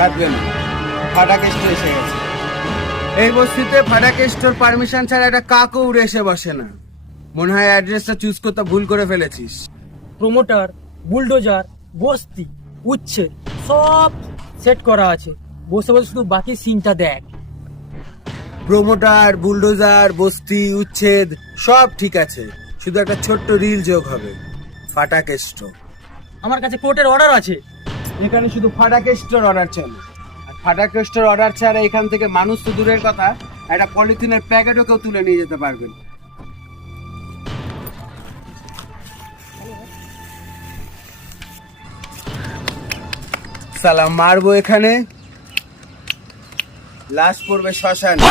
কাটবেন, ফাটাক স্টোর এসে গেছে। এই বস্তিতে ফাটাক স্টোর পারমিশন ছাড়া একটা কাকও উড়ে এসে বসে না। মনে হয় অ্যাড্রেসটা চুজ করতে ভুল করে ফেলেছিস। প্রমোটার, বুলডোজার, বস্তি, উচ্ছেদ সব সেট করা আছে। বসে বসে শুধু বাকি সিনটা দেখ। প্রমোটার, বুলডোজার, বস্তি, উচ্ছেদ সব ঠিক আছে, শুধু একটা ছোট্ট রিল যোগ হবে, ফাটাক স্টোর। আমার কাছে কোর্টের অর্ডার আছে। এখানে শুধু ফাটাক স্টোর অর্ডার চলে, আর ফাটাক স্টোর অর্ডার ছাড়া এখান থেকে মানুষ তো দূরের কথা, একটা পলিথিনের প্যাকেটও কেউ তুলে নিয়ে যেতে পারবেন। সালাম মারবো এখানে, লাশ পড়বে শ্মশানে।